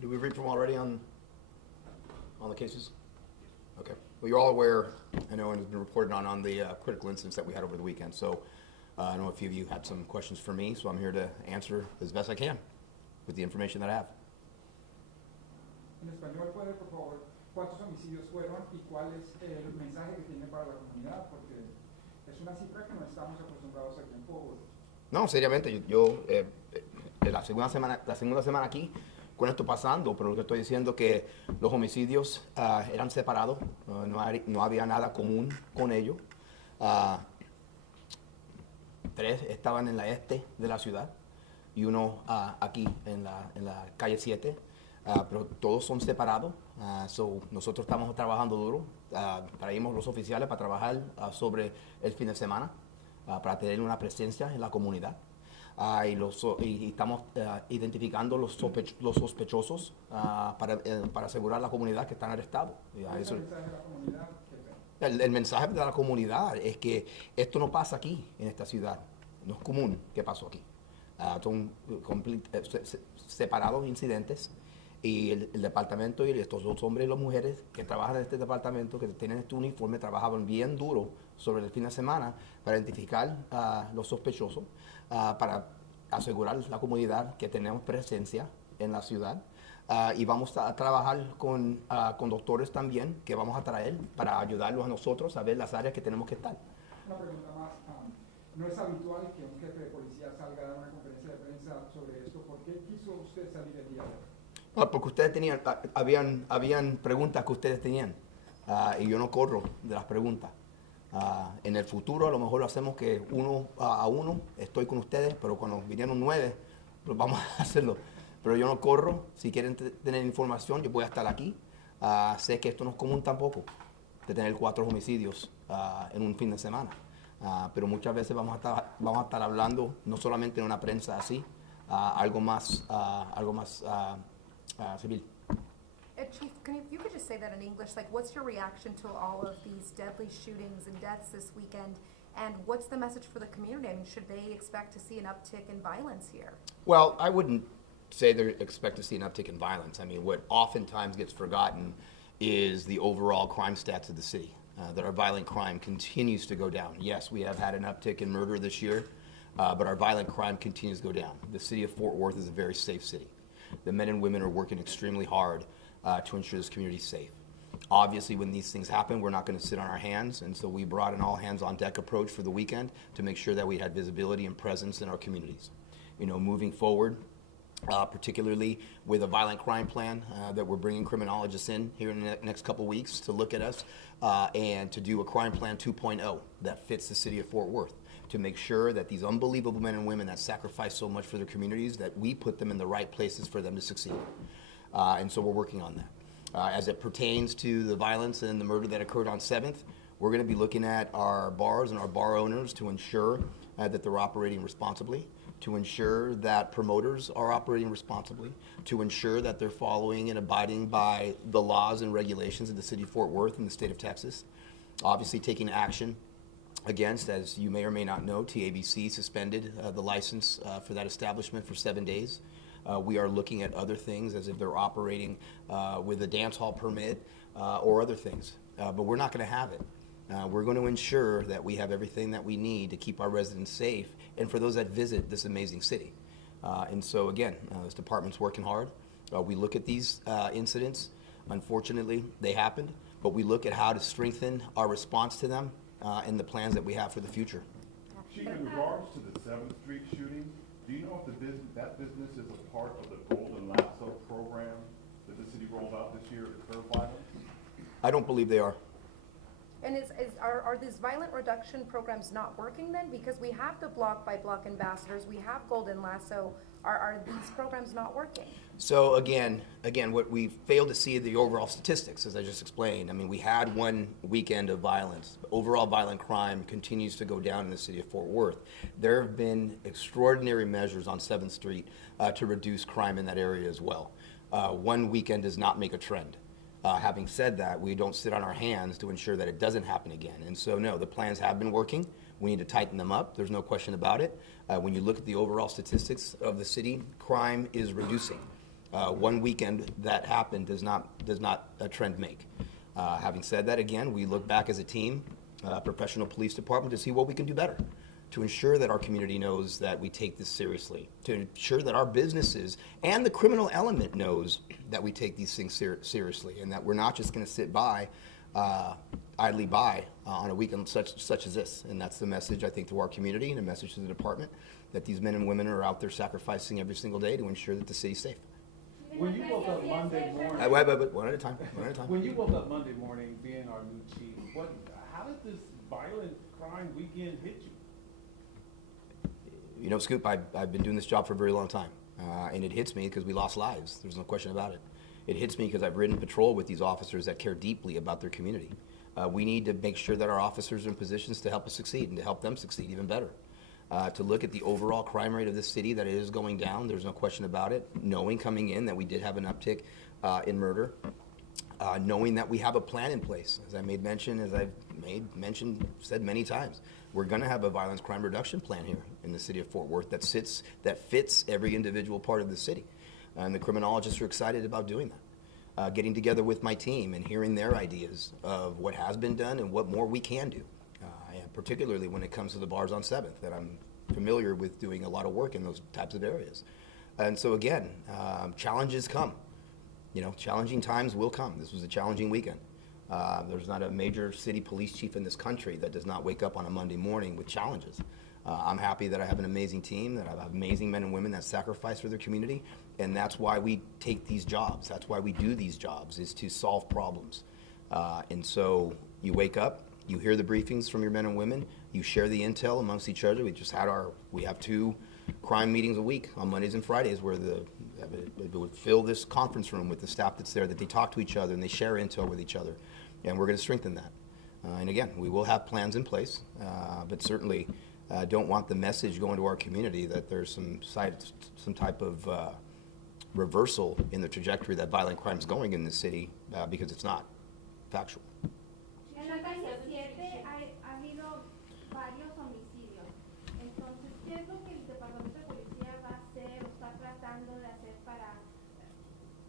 Do we read from already on the cases? Okay. Well, you're all aware, I know, and it's been reported on the critical incidents that we had over the weekend. So I know a few of you had some questions for me, so I'm here to answer as best I can with the information that I have. En español, puede, por favor, cuántos homicidios fueron y cuál es el mensaje que tiene para la comunidad, porque es una cifra que no estamos acostumbrados aquí en Forward. No, seriamente, la segunda semana aquí con esto pasando, pero lo que estoy diciendo es que los homicidios eran separados, no había nada común con ellos. 3 estaban en la este de la ciudad y uno aquí en la calle 7, pero todos son separados. Nosotros estamos trabajando duro, traímos los oficiales para trabajar sobre el fin de semana, para tener una presencia en la comunidad. Y estamos identificando los sospechosos para asegurar la comunidad que están arrestados. El mensaje de la comunidad es que esto no pasa aquí, en esta ciudad. No es común que pasó aquí. Son separados incidentes y el departamento y estos dos hombres y las mujeres que trabajan en este departamento, que tienen este uniforme, trabajaban bien duro sobre el fin de semana para identificar los sospechosos, para asegurar la comunidad que tenemos presencia en la ciudad. Y vamos a trabajar con doctores también que vamos a traer para ayudarlos a nosotros a ver las áreas que tenemos que estar. Una pregunta más. No es habitual que un jefe de policía salga a dar una conferencia de prensa sobre esto. ¿Por qué quiso usted salir el día de hoy? Porque ustedes tenían, habían preguntas que ustedes tenían y yo no corro de las preguntas. En el futuro a lo mejor lo hacemos que uno a uno, estoy con ustedes, pero cuando vinieron 9, pues vamos a hacerlo. Pero yo no corro. Si quieren tener información, yo voy a estar aquí. Sé que esto no es común tampoco, de tener 4 homicidios en un fin de semana. Pero muchas veces vamos a estar hablando, no solamente en una prensa así, algo más civil. Chief, if you could just say that in English, like what's your reaction to all of these deadly shootings and deaths this weekend, and what's the message for the community? I mean, should they expect to see an uptick in violence here? Well, I wouldn't say they expect to see an uptick in violence. I mean, what oftentimes gets forgotten is the overall crime stats of the city, that our violent crime continues to go down. Yes, we have had an uptick in murder this year, but our violent crime continues to go down. The city of Fort Worth is a very safe city. The men and women are working extremely hard to ensure this community is safe. Obviously, when these things happen, we're not going to sit on our hands, and so we brought an all-hands-on-deck approach for the weekend to make sure that we had visibility and presence in our communities. You know, moving forward, particularly with a violent crime plan that we're bringing criminologists in here in the next couple weeks to look at us and to do a crime plan 2.0 that fits the city of Fort Worth, to make sure that these unbelievable men and women that sacrifice so much for their communities, that we put them in the right places for them to succeed. And so we're working on that. As it pertains to the violence and the murder that occurred on 7th, we're going to be looking at our bars and our bar owners to ensure that they're operating responsibly, to ensure that promoters are operating responsibly, to ensure that they're following and abiding by the laws and regulations of the city of Fort Worth and the state of Texas. Obviously taking action against, as you may or may not know, TABC suspended the license for that establishment for 7 days. We are looking at other things as if they're operating with a dance hall permit or other things, but we're not going to have it. We're going to ensure that we have everything that we need to keep our residents safe and for those that visit this amazing city. And so again, this department's working hard. We look at these incidents. Unfortunately, they happened, but we look at how to strengthen our response to them and the plans that we have for the future. Chief, in regards to the 7th Street shooting, do you know if that business is a part of the Golden Lasso program that the city rolled out this year to curb violence? I don't believe they are. And are these violent reduction programs not working then? Because we have the block by block ambassadors, we have Golden Lasso. Are these programs not working? So again, what we failed to see the overall statistics, as I just explained. I mean, we had one weekend of violence. Overall violent crime continues to go down in the city of Fort Worth. There have been extraordinary measures on 7th Street to reduce crime in that area as well. One weekend does not make a trend. Having said that, we don't sit on our hands to ensure that it doesn't happen again. And so, no, the plans have been working. We need to tighten them up. There's no question about it. When you look at the overall statistics of the city, crime is reducing. One weekend that happened does not a trend make. Having said that, again, we look back as a team, professional police department, to see what we can do better, to ensure that our community knows that we take this seriously, to ensure that our businesses and the criminal element knows that we take these things seriously, and that we're not just going to sit by, idly by on a weekend such as this. And that's the message, I think, to our community and the message to the department, that these men and women are out there sacrificing every single day to ensure that the city's safe. When you woke up Monday morning, Wait, one at a time, one at a time. when you woke up Monday morning, being our new chief, how did this violent crime weekend hit you? You know, Scoop, I've been doing this job for a very long time, and it hits me because we lost lives. There's no question about it. It hits me because I've ridden patrol with these officers that care deeply about their community. We need to make sure that our officers are in positions to help us succeed and to help them succeed even better. To look at the overall crime rate of this city, that it is going down, there's no question about it. Knowing coming in that we did have an uptick in murder, knowing that we have a plan in place, as I made mention, said many times, we're going to have a violence crime reduction plan here in the city of Fort Worth that fits every individual part of the city, and the criminologists are excited about doing that. Getting together with my team and hearing their ideas of what has been done and what more we can do. And particularly when it comes to the bars on 7th, that I'm familiar with doing a lot of work in those types of areas. And so again, challenges come. You know, challenging times will come. This was a challenging weekend. There's not a major city police chief in this country that does not wake up on a Monday morning with challenges. I'm happy that I have an amazing team, that I have amazing men and women that sacrifice for their community, and that's why we take these jobs. That's why we do these jobs, is to solve problems. And so you wake up, you hear the briefings from your men and women, you share the intel amongst each other. We have 2 crime meetings a week on Mondays and Fridays where it would fill this conference room with the staff that's there, that they talk to each other and they share intel with each other. And we're going to strengthen that. And again, we will have plans in place, but certainly don't want the message going to our community that there's some type of reversal in the trajectory that violent crime is going in the city, because it's not factual. En la calle 7 ha habido varios homicidios. Entonces, ¿qué es lo que el Departamento de Policía va a hacer o está tratando de hacer para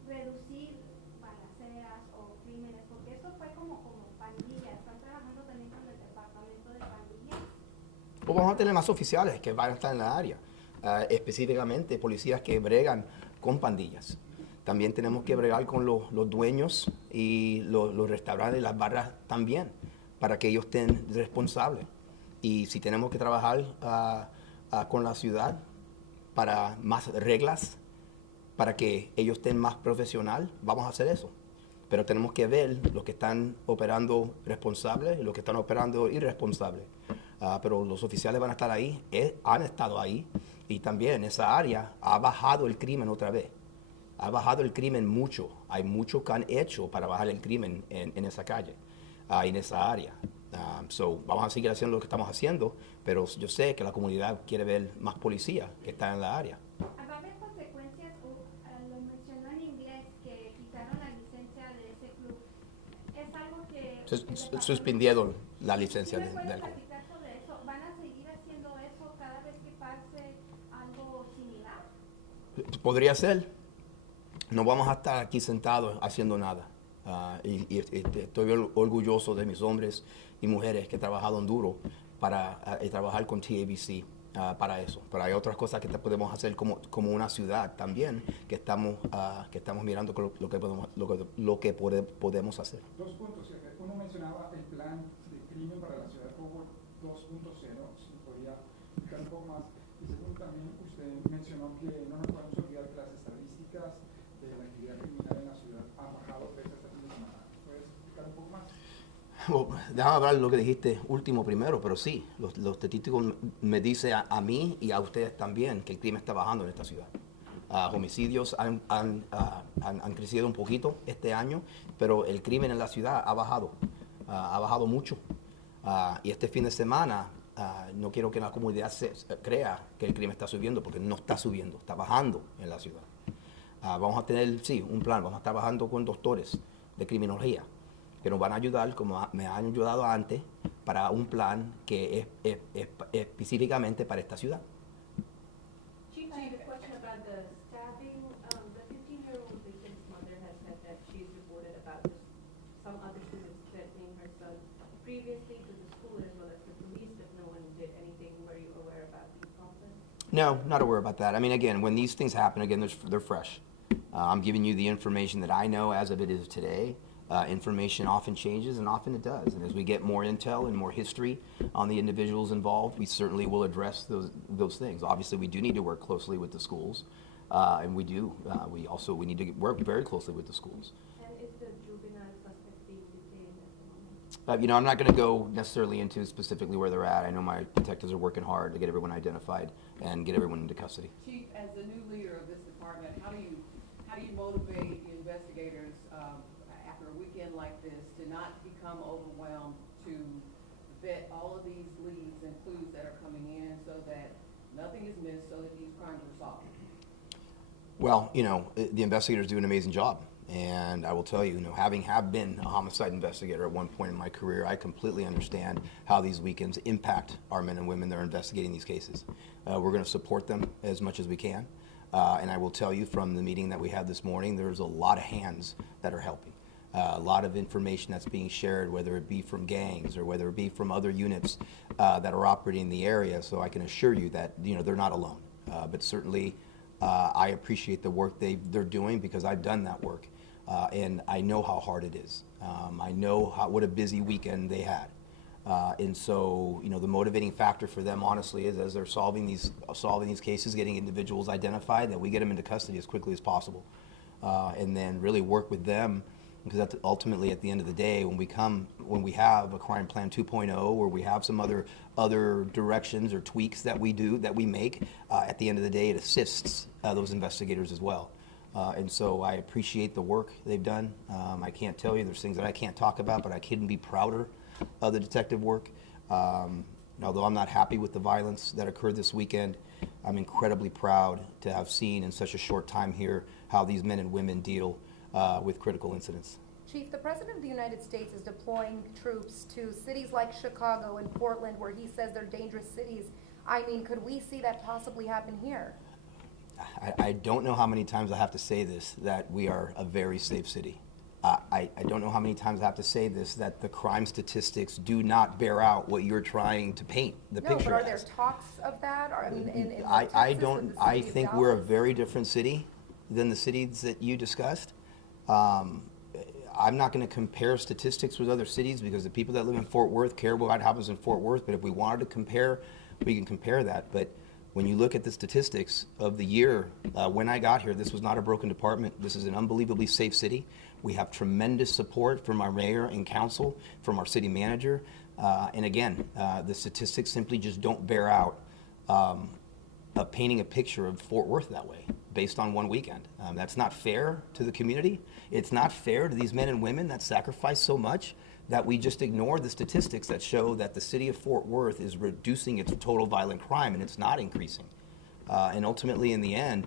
reducir balaceras o crímenes? Porque eso fue como pandillas. ¿Están trabajando también con el Departamento de Pandillas? Pues vamos a tener más oficiales que van a estar en la área, específicamente policías que bregan con pandillas. También tenemos que bregar con los dueños y los restaurantes y las barras también, para que ellos estén responsables. Y si tenemos que trabajar con la ciudad para más reglas, para que ellos estén más profesional, vamos a hacer eso. Pero tenemos que ver los que están operando responsables y los que están operando irresponsables. Pero los oficiales van a estar ahí, han estado ahí, y también esa área ha bajado el crimen otra vez. Ha bajado el crimen mucho. Hay mucho que han hecho para bajar el crimen en esa calle, en esa área. Vamos a seguir haciendo lo que estamos haciendo, pero yo sé que la comunidad quiere ver más policía que están en la área. ¿Va a haber consecuencias? Lo mencionó en inglés, que quitaron la licencia de ese club. ¿Es algo que Suspendieron la licencia ¿Me del puedes club. platicar sobre eso? ¿Van a seguir haciendo eso cada vez que pase algo similar? Podría ser. No vamos a estar aquí sentados haciendo nada. Y estoy orgulloso de mis hombres y mujeres que trabajaron duro para trabajar con TABC para eso. Pero hay otras cosas que podemos hacer como una ciudad también, que estamos mirando lo que podemos hacer. 2 puntos. Uno mencionaba el plan de crimen para la ciudad de Fort Worth 2.0, si podría explicar un poco más. Y segundo, también usted mencionó que no nos podemos olvidar que las estadísticas de la actividad criminal en la ciudad han bajado pese a esta fin de semana. ¿Puedes explicar un poco más? Bueno, déjame hablar de lo que dijiste último primero, pero sí, los estadísticos me dicen a mí y a ustedes también que el crimen está bajando en esta ciudad. Homicidios han crecido un poquito este año, pero el crimen en la ciudad ha bajado mucho. Y este fin de semana no quiero que la comunidad crea que el crimen está subiendo, porque no está subiendo, está bajando en la ciudad. Vamos a tener, sí, un plan, vamos a estar trabajando con doctores de criminología que nos van a ayudar, como me han ayudado antes, para un plan que es específicamente para esta ciudad. Chief, I have a question about the stabbing, the 15-year-old No, not aware about that. I mean, again, when these things happen, again, they're fresh. I'm giving you the information that I know as of it is today. Information often changes, and often it does. And as we get more intel and more history on the individuals involved, we certainly will address those things. Obviously, we do need to work closely with the schools, and we do. We need to work very closely with the schools. And is the juvenile suspect being detained at the moment? You know, I'm not going to go necessarily into specifically where they're at. I know my detectives are working hard to get everyone identified and get everyone into custody. Chief, as the new leader of this department, how do you motivate the investigators after a weekend like this to not become overwhelmed, to vet all of these leads and clues that are coming in so that nothing is missed, so that these crimes are solved? Well, you know, the investigators do an amazing job. And I will tell you, having been a homicide investigator at one point in my career, I completely understand how these weekends impact our men and women that are investigating these cases. We're going to support them as much as we can. And I will tell you from the meeting that we had this morning, there's a lot of hands that are helping. A lot of information that's being shared, whether it be from gangs or whether it be from other units that are operating in the area. So I can assure you that, they're not alone. But certainly I appreciate the work they're doing, because I've done that work. And I know how hard it is. I know what a busy weekend they had. And so, the motivating factor for them, honestly, is as they're solving these cases, getting individuals identified, that we get them into custody as quickly as possible. And then really work with them, because that's ultimately, at the end of the day, when we have a crime plan 2.0, or we have some other directions or tweaks that we make, at the end of the day, it assists those investigators as well. And so I appreciate the work they've done. I can't tell you, there's things that I can't talk about, but I couldn't be prouder of the detective work. Although I'm not happy with the violence that occurred this weekend, I'm incredibly proud to have seen in such a short time here how these men and women deal with critical incidents. Chief, the President of the United States is deploying troops to cities like Chicago and Portland, where he says they're dangerous cities. I mean, could we see that possibly happen here? I don't know how many times I have to say this, that we are a very safe city. I don't know how many times I have to say this, that the crime statistics do not bear out what you're trying to paint the picture as. No, but are there talks of that? Or, I mean, in Texas, I think we're a very different city than the cities that you discussed. I'm not going to compare statistics with other cities, because the people that live in Fort Worth care what happens in Fort Worth. But if we wanted to compare, we can compare that. But when you look at the statistics of the year, when I got here, this was not a broken department. This is an unbelievably safe city. We have tremendous support from our mayor and council, from our city manager. And again, the statistics simply just don't bear out painting a picture of Fort Worth that way, based on one weekend. That's not fair to the community. It's not fair to these men and women that sacrifice so much, that we just ignore the statistics that show that the city of Fort Worth is reducing its total violent crime, and it's not increasing. And ultimately, in the end,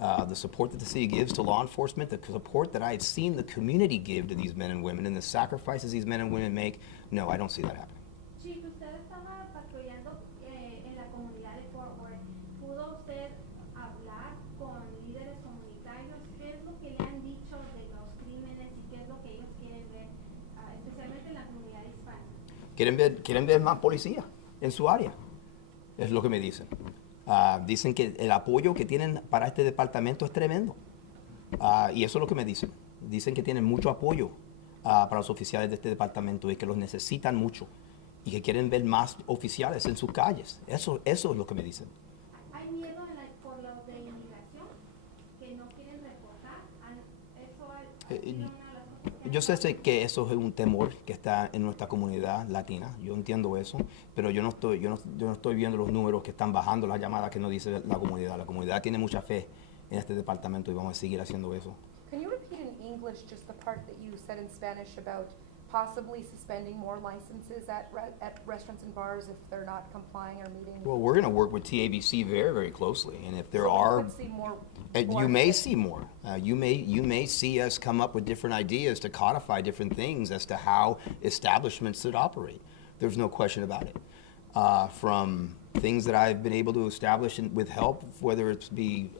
the support that the city gives to law enforcement, the support that I've seen the community give to these men and women, and the sacrifices these men and women make, no, I don't see that happening. Chief, usted estaba patrullando en la comunidad de Fort Worth. ¿Pudo usted hablar con líderes comunitarios? ¿Qué es lo que le han dicho de los crímenes y qué es lo que ellos quieren ver, especialmente en la comunidad hispana? Quieren ver más policía en su área, es lo que me dicen. Dicen que el apoyo que tienen para este departamento es tremendo. Y eso es lo que me dicen. Dicen que tienen mucho apoyo para los oficiales de este departamento, y que los necesitan mucho, y que quieren ver más oficiales en sus calles. Eso es lo que me dicen. ¿Hay miedo por los de inmigración que no quieren reportar? ¿Eso ha sido una de las cosas que Yo sé que eso es un temor que está en nuestra comunidad latina. Yo entiendo eso, pero yo no estoy viendo los números que están bajando, las llamadas que nos dice la comunidad. La comunidad tiene mucha fe en este departamento, y vamos a seguir haciendo eso. Can you repeat in English just the part that you said in Spanish about possibly suspending more licenses at restaurants and bars if they're not complying or meeting? Well, we're going to work with TABC very, very closely, and if there So are, we could see more. you may see more. You may see us come up with different ideas to codify different things as to how establishments should operate. There's no question about it. From things that I've been able to establish with help, whether it's be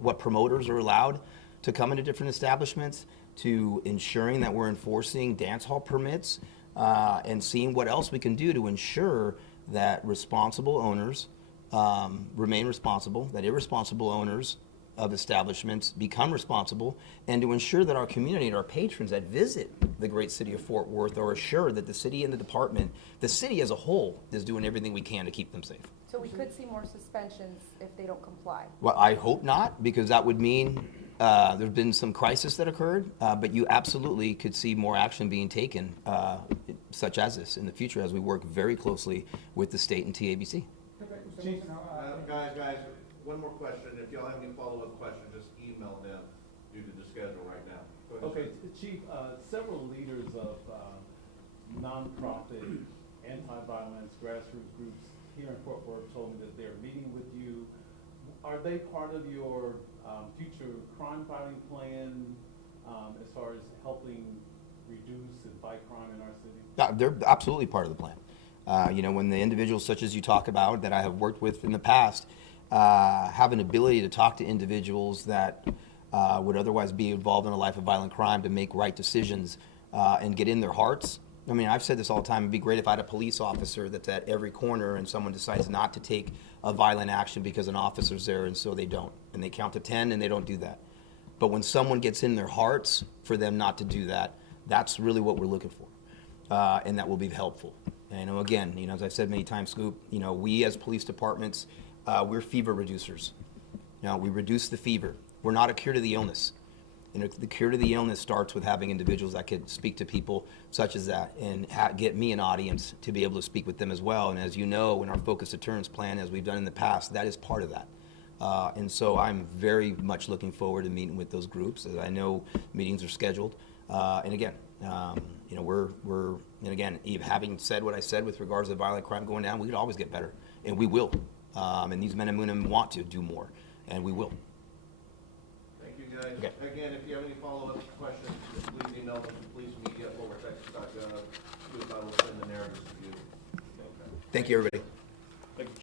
what promoters are allowed to come into different establishments, to ensuring that we're enforcing dance hall permits, and seeing what else we can do to ensure that responsible owners remain responsible, that irresponsible owners of establishments become responsible, and to ensure that our community and our patrons that visit the great city of Fort Worth are assured that the city and the department, the city as a whole, is doing everything we can to keep them safe. So we could see more suspensions if they don't comply. Well, I hope not, because that would mean there's been some crisis that occurred, but you absolutely could see more action being taken, such as this, in the future as we work very closely with the state and TABC. Pepe, usted Chief, mencionaba, Guys, one more question. If y'all have any follow-up questions, just email them due to the schedule right now. Go ahead, Okay, sir. Chief, several leaders of nonprofit, anti-violence, grassroots groups here in Fort Worth told me that they're meeting with you. Are they part of your future crime-fighting plan as far as helping reduce and fight crime in our city? They're absolutely part of the plan. When the individuals such as you talk about that I have worked with in the past have an ability to talk to individuals that would otherwise be involved in a life of violent crime to make right decisions and get in their hearts. I mean, I've said this all the time. It'd be great if I had a police officer that's at every corner and someone decides not to take a violent action because an officer's there, and so they don't. And they count to 10 and they don't do that. But when someone gets in their hearts for them not to do that, that's really what we're looking for. And that will be helpful. And, again, as I've said many times, Scoop, we as police departments, we're fever reducers. We reduce the fever. We're not a cure to the illness. The cure to the illness starts with having individuals that could speak to people such as that and get me an audience to be able to speak with them as well. And as you know, in our focused deterrence plan, as we've done in the past, that is part of that. And so I'm very much looking forward to meeting with those groups, as I know meetings are scheduled. And again, and again, having said what I said with regards to violent crime going down, we could always get better, and we will. And these men and women want to do more, and we will. Thank you, guys. Okay. Again, if you have any follow-up questions, just please email them to policemedia@forwartexas.gov. I will send the narratives to you. Okay. Thank you, everybody.